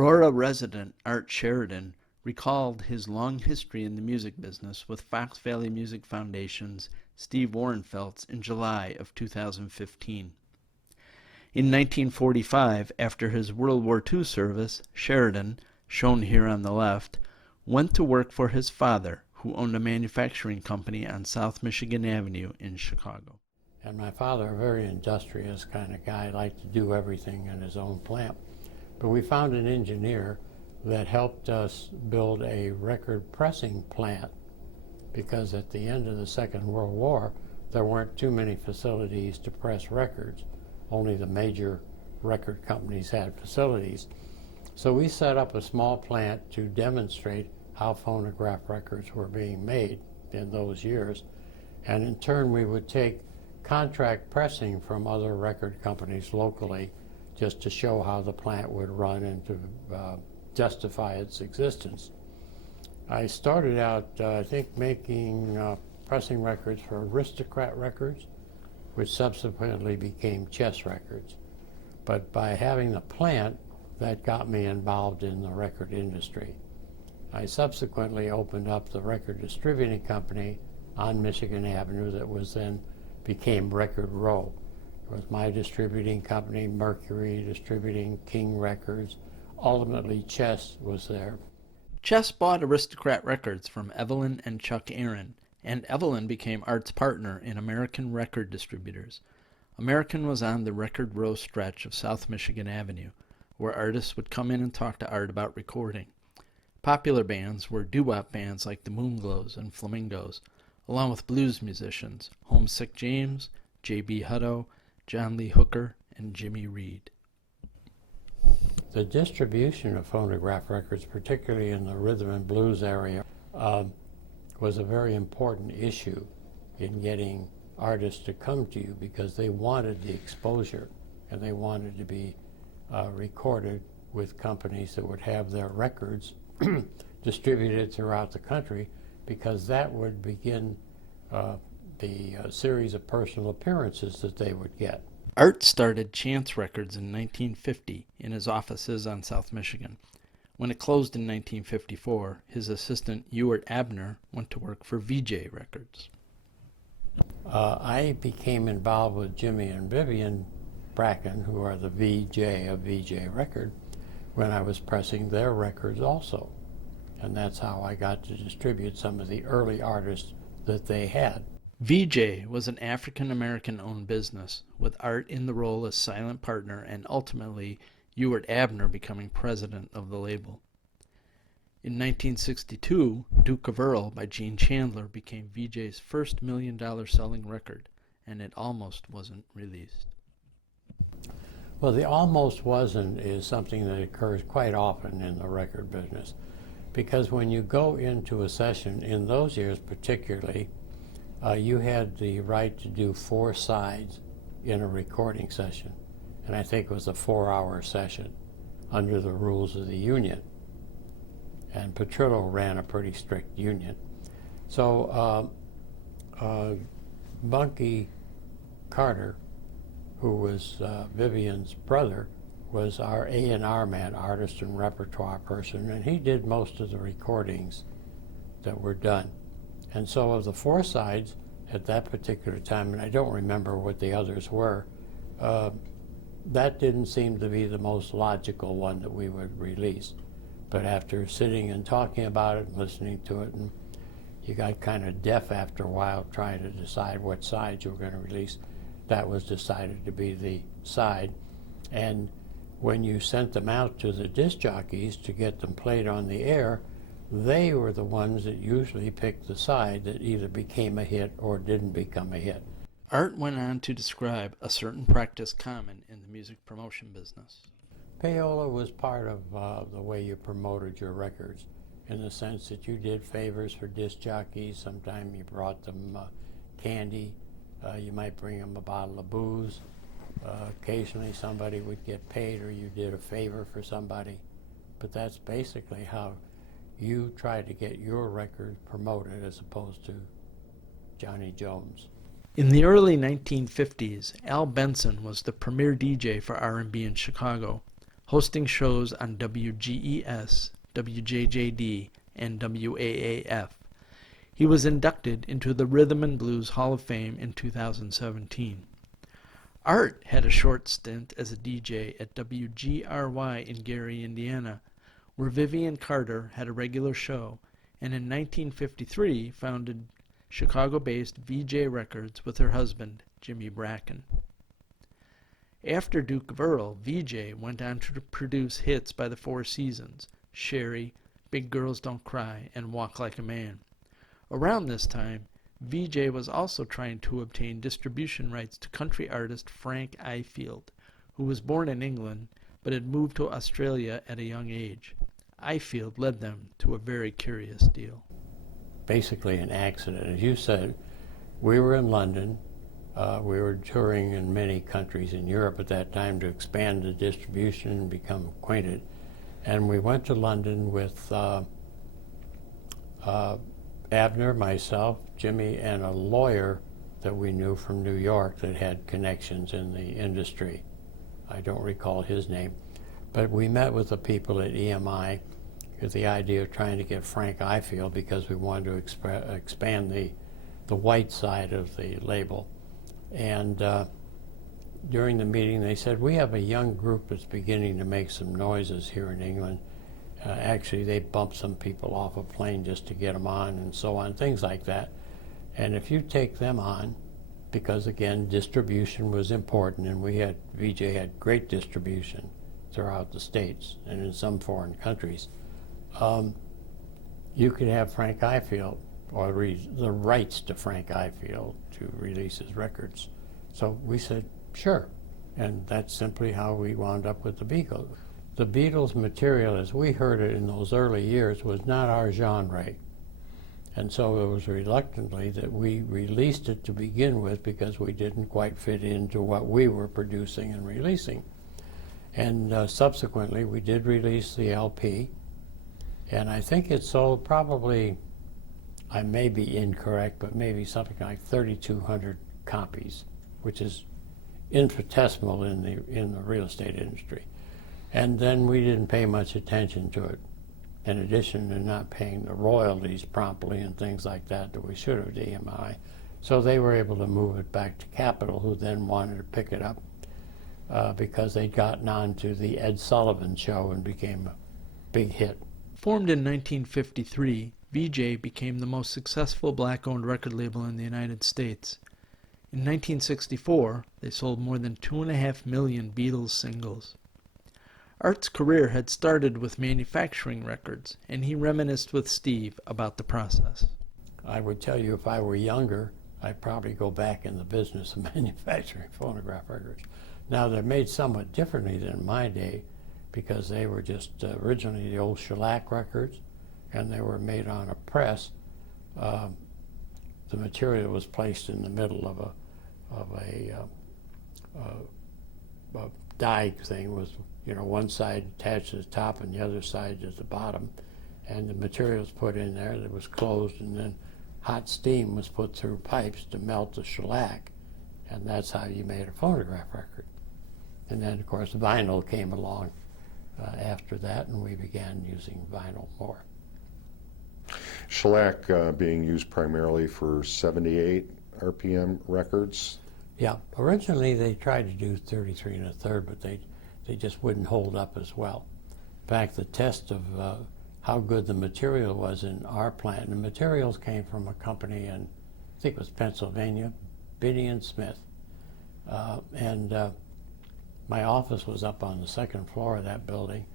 Aurora resident Art Sheridan recalled his long history in the music business with Fox Valley Music Foundation's Steve Warrenfelt's in July of 2015. In 1945, after his World War II service, Sheridan, shown here on the left, went to work for his father, who owned a manufacturing company on South Michigan Avenue in Chicago. And my father, a very industrious kind of guy, liked to do everything in his own plant. But we found an engineer that helped us build a record pressing plant, because at the end of the Second World War, there weren't too many facilities to press records. Only the major record companies had facilities. So we set up a small plant to demonstrate how phonograph records were being made in those years. And in turn, we would take contract pressing from other record companies locally just to show how the plant would run and to justify its existence. I started out, I think, making pressing records for Aristocrat Records, which subsequently became Chess Records. But by having the plant, that got me involved in the record industry. I subsequently opened up the record distributing company on Michigan Avenue that was then became Record Row. It was my distributing company, Mercury distributing, King Records. Ultimately, Chess was there. Chess bought Aristocrat Records from Evelyn and Chuck Aaron, and Evelyn became Art's partner in American Record Distributors. American was on the Record Row stretch of South Michigan Avenue, where artists would come in and talk to Art about recording. Popular bands were doo-wop bands like the Moonglows and Flamingos, along with blues musicians, Homesick James, J.B. Hutto, John Lee Hooker, and Jimmy Reed. The distribution of phonograph records, particularly in the rhythm and blues area, was a very important issue in getting artists to come to you, because they wanted the exposure and they wanted to be recorded with companies that would have their records distributed throughout the country, because that would begin the series of personal appearances that they would get. Art started Chance Records in 1950 in his offices on South Michigan. When it closed in 1954, his assistant Ewart Abner went to work for Vee-Jay Records. I became involved with Jimmy and Vivian Bracken, who are the Vee-Jay of Vee-Jay Record, when I was pressing their records also. And that's how I got to distribute some of the early artists that they had. Vee-Jay was an African-American owned business, with Art in the role as silent partner and ultimately Ewart Abner becoming president of the label. In 1962, Duke of Earl by Gene Chandler became Vee-Jay's first $1 million selling record, and it almost wasn't released. Well, the almost wasn't is something that occurs quite often in the record business, because when you go into a session, in those years particularly, you had the right to do 4 sides in a recording session, and I think it was a 4-hour session under the rules of the union. And Petrillo ran a pretty strict union. So Bunky Carter, who was Vivian's brother, was our A&R man, artist and repertoire person, and he did most of the recordings that were done. And so of the 4 sides at that particular time, and I don't remember what the others were, that didn't seem to be the most logical one that we would release. But after sitting and talking about it and listening to it, and you got kind of deaf after a while trying to decide what side you were going to release, that was decided to be the side. And when you sent them out to the disc jockeys to get them played on the air, they were the ones that usually picked the side that either became a hit or didn't become a hit. Art went on to describe a certain practice common in the music promotion business. Payola was part of the way you promoted your records, in the sense that you did favors for disc jockeys. Sometimes you brought them candy. You might bring them a bottle of booze. Occasionally somebody would get paid, or you did a favor for somebody. But that's basically how you tried to get your record promoted, as opposed to Johnny Jones. In the early 1950s, Al Benson was the premier DJ for R&B in Chicago, hosting shows on WGES, WJJD, and WAAF. He was inducted into the Rhythm and Blues Hall of Fame in 2017. Art had a short stint as a DJ at WGRY in Gary, Indiana, where Vivian Carter had a regular show, and in 1953 founded Chicago-based Vee-Jay Records with her husband, Jimmy Bracken. After Duke of Earl, Vee-Jay went on to produce hits by the Four Seasons, Sherry, Big Girls Don't Cry, and Walk Like a Man. Around this time, Vee-Jay was also trying to obtain distribution rights to country artist Frank Ifield, who was born in England but had moved to Australia at a young age. Ifield led them to a very curious deal. Basically an accident. As you said, we were in London. We were touring in many countries in Europe at that time to expand the distribution and become acquainted. And we went to London with Abner, myself, Jimmy, and a lawyer that we knew from New York that had connections in the industry. I don't recall his name. But we met with the people at EMI with the idea of trying to get Frank Ifield because we wanted to expand the white side of the label. And during the meeting they said, we have a young group that's beginning to make some noises here in England. Actually, they bumped some people off a plane just to get them on and so on, things like that. And if you take them on, because again, distribution was important, and Vee-Jay had great distribution throughout the States and in some foreign countries, you could have Frank Ifield, or the rights to Frank Ifield to release his records. So we said, sure. And that's simply how we wound up with the Beatles. The Beatles material, as we heard it in those early years, was not our genre. And so it was reluctantly that we released it to begin with because we didn't quite fit into what we were producing and releasing. And subsequently, we did release the LP. And I think it sold probably, I may be incorrect, but maybe something like 3,200 copies, which is infinitesimal in the real estate industry. And then we didn't pay much attention to it, in addition to not paying the royalties promptly and things like that we should have to EMI. So they were able to move it back to Capitol, who then wanted to pick it up because they'd gotten on to the Ed Sullivan Show and became a big hit. Formed in 1953, Vee-Jay became the most successful black-owned record label in the United States. In 1964, they sold more than 2.5 million Beatles singles. Art's career had started with manufacturing records, and he reminisced with Steve about the process. I would tell you if I were younger, I'd probably go back in the business of manufacturing phonograph records. Now, they're made somewhat differently than in my day because they were just originally the old shellac records, and they were made on a press. The material was placed in the middle of a die thing with, one side attached to the top and the other side to the bottom, and the material was put in there that was closed, and then hot steam was put through pipes to melt the shellac, and that's how you made a phonograph record. And then, of course, vinyl came along after that, and we began using vinyl more. Shellac being used primarily for 78 RPM records? Yeah, originally they tried to do 33 1/3, but they just wouldn't hold up as well. In fact, the test of how good the material was in our plant, and the materials came from a company in, I think it was Pennsylvania, Binney and Smith. My office was up on the second floor of that building,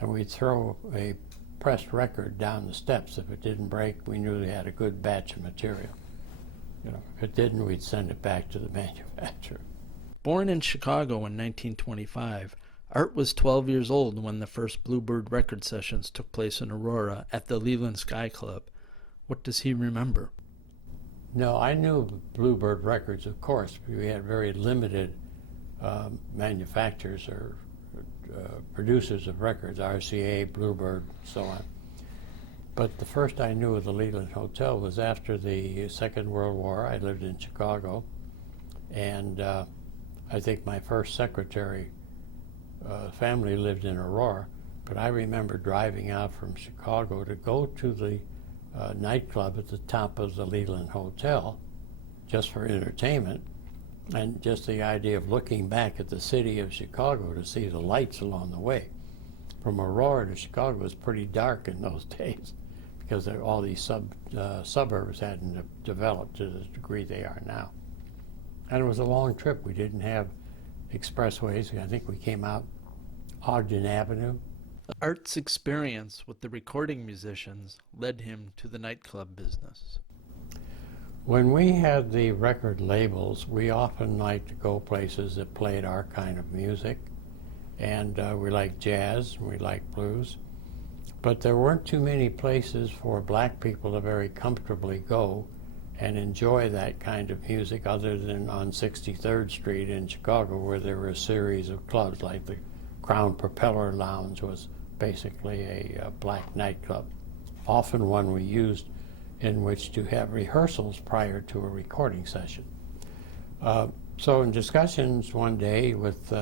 and we'd throw a pressed record down the steps. If it didn't break, we knew they had a good batch of material. If it didn't, we'd send it back to the manufacturer. Born in Chicago in 1925, Art was 12 years old when the first Bluebird record sessions took place in Aurora at the Leland Sky Club. What does he remember? No, I knew Bluebird Records, of course. We had very limited manufacturers or producers of records, RCA, Bluebird, so on. But the first I knew of the Leland Hotel was after the Second World War. I lived in Chicago, and I think my first secretary family lived in Aurora, but I remember driving out from Chicago to go to the nightclub at the top of the Leland Hotel just for entertainment, and just the idea of looking back at the city of Chicago to see the lights along the way. From Aurora to Chicago was pretty dark in those days because all these suburbs hadn't developed to the degree they are now. And it was a long trip. We didn't have expressways. I think we came out Ogden Avenue. Art's experience with the recording musicians led him to the nightclub business. When we had the record labels, we often liked to go places that played our kind of music. And we liked jazz, we liked blues. But there weren't too many places for black people to very comfortably go and enjoy that kind of music other than on 63rd Street in Chicago, where there were a series of clubs, like the Crown Propeller Lounge was basically a black nightclub, often one we used in which to have rehearsals prior to a recording session. So in discussions one day with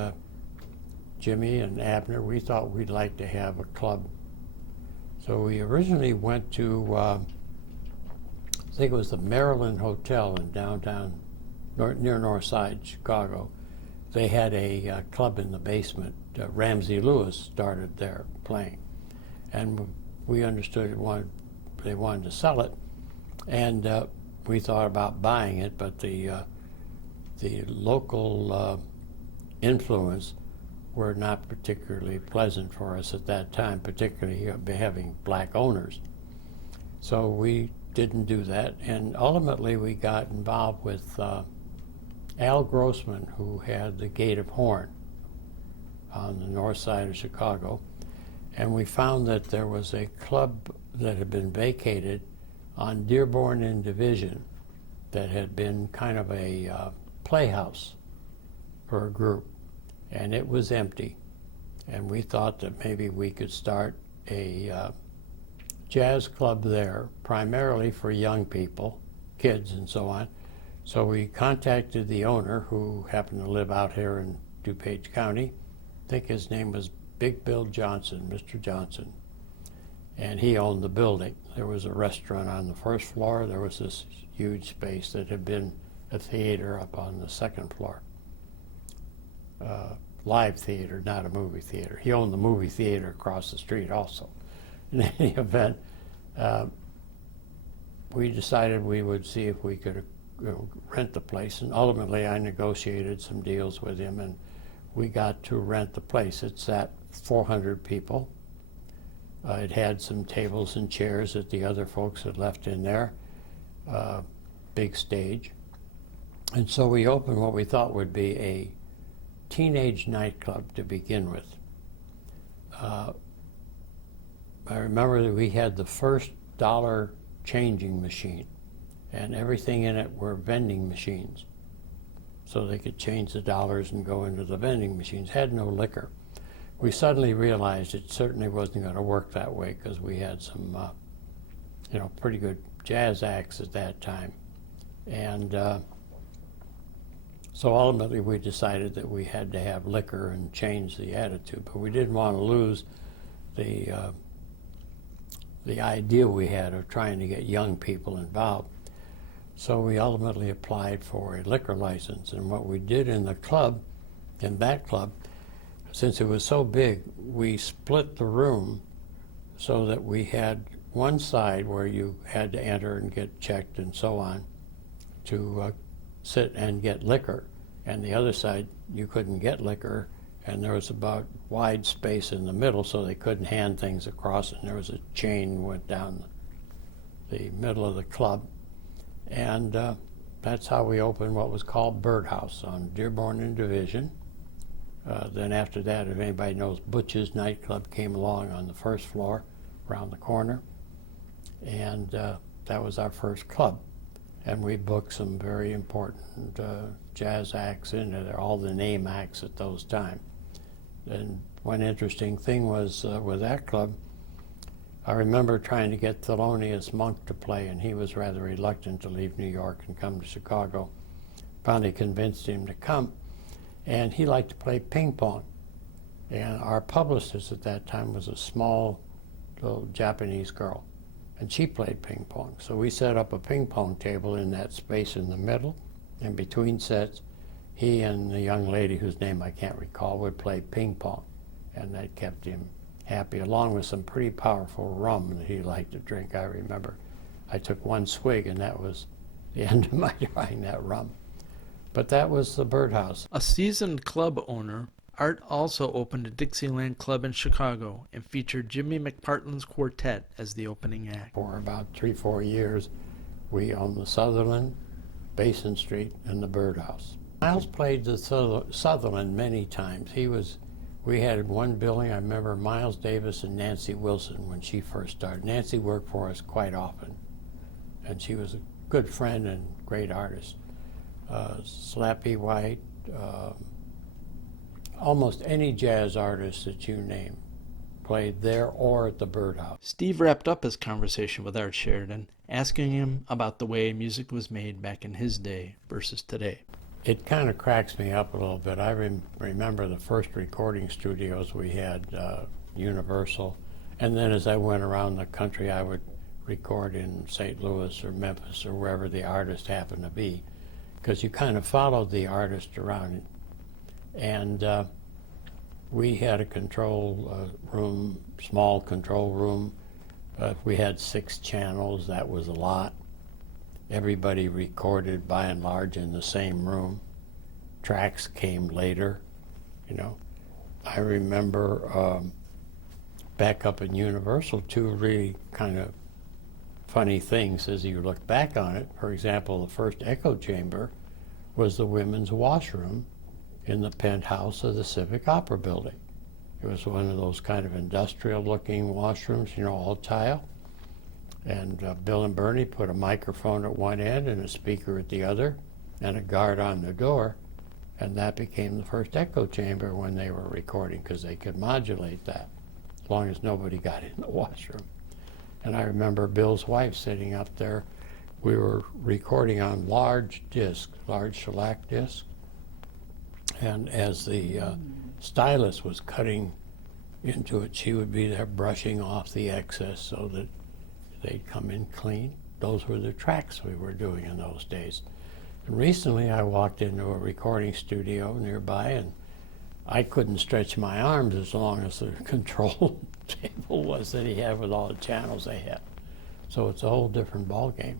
Jimmy and Abner, we thought we'd like to have a club. So we originally went to, I think it was the Maryland Hotel in downtown, near North Side, Chicago. They had a club in the basement. Ramsey Lewis started there playing. And we understood they wanted to sell it. And we thought about buying it, but the local influence were not particularly pleasant for us at that time, particularly having black owners. So we didn't do that, and ultimately we got involved with Al Grossman, who had the Gate of Horn on the north side of Chicago, and we found that there was a club that had been vacated on Dearborn and Division that had been kind of a playhouse for a group, and it was empty. And we thought that maybe we could start a jazz club there, primarily for young people, kids and so on. So we contacted the owner, who happened to live out here in DuPage County. I think his name was Big Bill Johnson, Mr. Johnson. And he owned the building. There was a restaurant on the first floor. There was this huge space that had been a theater up on the second floor. Live theater, not a movie theater. He owned the movie theater across the street also. In any event, we decided we would see if we could rent the place, and ultimately I negotiated some deals with him, and we got to rent the place. It sat 400 people. It had some tables and chairs that the other folks had left in there, big stage. And so we opened what we thought would be a teenage nightclub to begin with. I remember that we had the first dollar changing machine, and everything in it were vending machines. So they could change the dollars and go into the vending machines. Had no liquor. We suddenly realized it certainly wasn't going to work that way, because we had some, pretty good jazz acts at that time. And so ultimately we decided that we had to have liquor and change the attitude, but we didn't want to lose the idea we had of trying to get young people involved. So we ultimately applied for a liquor license, and what we did in that club, since it was so big, we split the room so that we had one side where you had to enter and get checked and so on to sit and get liquor, and the other side you couldn't get liquor, and there was about wide space in the middle so they couldn't hand things across, and there was a chain went down the middle of the club. And that's how we opened what was called Birdhouse on Dearborn and Division. Then after that, if anybody knows, Butch's nightclub came along on the first floor around the corner, and that was our first club. And we booked some very important jazz acts in there, all the name acts at those times. And one interesting thing was with that club, I remember trying to get Thelonious Monk to play, and he was rather reluctant to leave New York and come to Chicago. Finally convinced him to come, and he liked to play ping pong. And our publicist at that time was a small little Japanese girl, and she played ping pong. So we set up a ping pong table in that space in the middle, and between sets, he and the young lady whose name I can't recall would play ping pong, and that kept him happy, along with some pretty powerful rum that he liked to drink. I remember I took one swig, and that was the end of my trying that rum. But that was the Birdhouse. A seasoned club owner, Art also opened a Dixieland club in Chicago and featured Jimmy McPartland's quartet as the opening act. For about 3-4 years, we owned the Sutherland, Basin Street, and the Birdhouse. Miles played the Sutherland many times. We had one billing, I remember Miles Davis and Nancy Wilson when she first started. Nancy worked for us quite often, and she was a good friend and great artist. Slappy White, almost any jazz artist that you name played there or at the Birdhouse. Steve wrapped up his conversation with Art Sheridan, asking him about the way music was made back in his day versus today. It kind of cracks me up a little bit. I remember the first recording studios we had, Universal, and then as I went around the country, I would record in St. Louis or Memphis or wherever the artist happened to be, because you kind of followed the artist around. And we had a control room, small control room. If we had 6 channels, that was a lot. Everybody recorded by and large in the same room. Tracks came later, you know. I remember back up in Universal, 2 really kind of funny things as you look back on it. For example, the first echo chamber was the women's washroom in the penthouse of the Civic Opera Building. It was one of those kind of industrial-looking washrooms, you know, all tile. And Bill and Bernie put a microphone at one end and a speaker at the other and a guard on the door, and that became the first echo chamber when they were recording, because they could modulate that as long as nobody got in the washroom. And I remember Bill's wife sitting up there. We were recording on large discs, large shellac discs, and as the stylist was cutting into it, she would be there brushing off the excess so that they'd come in clean. Those were the tracks we were doing in those days. And recently I walked into a recording studio nearby, and I couldn't stretch my arms as long as the control table was that he had with all the channels they had. So it's a whole different ball game.